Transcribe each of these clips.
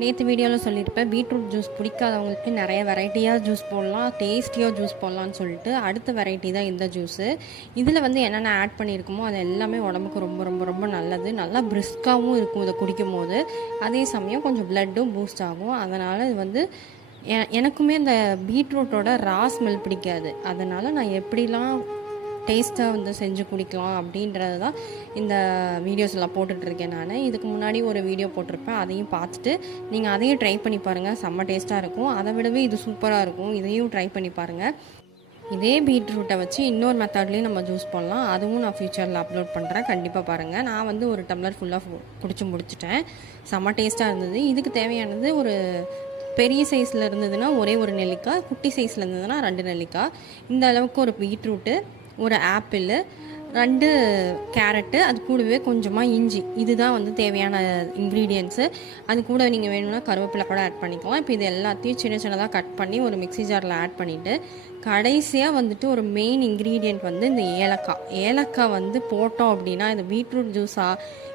நேற்று வீடியோவில் சொல்லியிருப்பேன், பீட்ரூட் ஜூஸ் பிடிக்காதவங்களுக்கு நிறைய வெரைட்டியாக ஜூஸ் போடலாம், டேஸ்டியாக ஜூஸ் போடலான்னு சொல்லிட்டு அடுத்த வெரைட்டி தான் இந்த ஜூஸு. இதில் வந்து என்னென்ன ஆட் பண்ணியிருக்குமோ அது எல்லாமே உடம்புக்கு ரொம்ப ரொம்ப ரொம்ப நல்லது. நல்லா பிரிஸ்காகவும் இருக்கும் இதை குடிக்கும் போது. அதே சமயம் கொஞ்சம் ப்ளட்டும் பூஸ்ட் ஆகும். அதனால் இது வந்து எனக்குமே இந்த பீட்ரூட்டோட ரா ஸ்மெல் பிடிக்காது. அதனால் நான் எப்படிலாம் டேஸ்ட்டாக வந்து செஞ்சு குடிக்கலாம் அப்படின்றது தான் இந்த வீடியோஸ் எல்லாம் போட்டுட்ருக்கேன். நான் இதுக்கு முன்னாடி ஒரு வீடியோ போட்டிருப்பேன், அதையும் பார்த்துட்டு நீங்கள் அதையும் ட்ரை பண்ணி பாருங்கள். செம்ம டேஸ்ட்டாக இருக்கும். அதை விடவே இது சூப்பராக இருக்கும். இதையும் ட்ரை பண்ணி பாருங்கள். இதே பீட்ரூட்டை வச்சு இன்னொரு மெத்தட்லேயும் நம்ம ஜூஸ் பண்ணலாம். அதுவும் நான் ஃப்யூச்சரில் அப்லோட் பண்ணுறேன், கண்டிப்பாக பாருங்கள். நான் வந்து ஒரு டம்ளர் ஃபுல்லாக குடிச்சு முடிச்சிட்டேன். செம்ம டேஸ்ட்டாக இருந்தது. இதுக்கு தேவையானது ஒரு பெரிய சைஸில் இருந்ததுன்னா ஒரே ஒரு நெல்லிக்காய், குட்டி சைஸில் இருந்ததுன்னா 2 நெல்லிக்காய், இந்த அளவுக்கு ஒரு பீட்ரூட்டு, ஒரு ஆப்பிள், 2 கேரட்டு, அது கூடவே கொஞ்சமாக இஞ்சி. இதுதான் வந்து தேவையான இன்க்ரீடியன்ஸு. அது கூட நீங்கள் வேணும்னா கருவேப்பிலை கூட ஆட் பண்ணிக்கலாம். இப்போ இது எல்லாத்தையும் சின்ன சின்னதாக கட் பண்ணி ஒரு மிக்ஸி ஜாரில் ஆட் பண்ணிவிட்டு, கடைசியாக வந்துட்டு ஒரு மெயின் இன்க்ரீடியண்ட் வந்து இந்த ஏலக்காய் வந்து போட்டோம் அப்படின்னா இது பீட்ரூட் ஜூஸா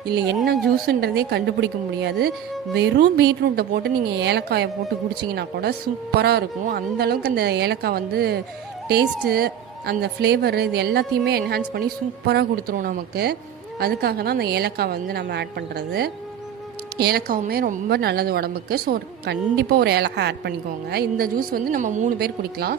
இல்லை என்ன ஜூஸுன்றதே கண்டுபிடிக்க முடியாது. வெறும் பீட்ரூட்டை போட்டு நீங்கள் ஏலக்காயை போட்டு குடிச்சிங்கன்னா கூட சூப்பராக இருக்கும். அந்தளவுக்கு அந்த ஏலக்காய் வந்து டேஸ்ட்டு, அந்த ஃப்ளேவர், இது எல்லாத்தையுமே என்ஹான்ஸ் பண்ணி சூப்பராக கொடுத்துரும் நமக்கு. அதுக்காக தான் அந்த ஏலக்காய் வந்து நம்ம ஆட் பண்ணுறது. ஏலக்காவுமே ரொம்ப நல்லது உடம்புக்கு. ஸோ கண்டிப்பாக ஒரு ஏலக்காய் ஆட் பண்ணிக்கோங்க. இந்த ஜூஸ் வந்து நம்ம 3 பேர் குடிக்கலாம்.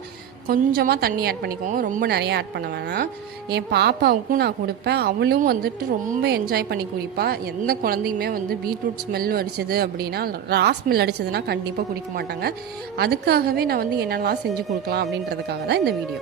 கொஞ்சமாக தண்ணி ஆட் பண்ணிக்கோங்க, ரொம்ப நிறைய ஆட் பண்ண வேணாம். என் பாப்பாவுக்கும் நான் கொடுப்பேன், அவளும் வந்துட்டு ரொம்ப என்ஜாய் பண்ணி குடிப்பா. எந்த குழந்தையுமே வந்து பீட்ரூட் ஸ்மெல் அடிச்சது அப்படின்னா, ரா ஸ்மெல் அடிச்சதுன்னா கண்டிப்பாக குடிக்க மாட்டாங்க. அதுக்காகவே நான் வந்து என்னெல்லாம் செஞ்சு கொடுக்கலாம் அப்படின்றதுக்காக தான் இந்த வீடியோ.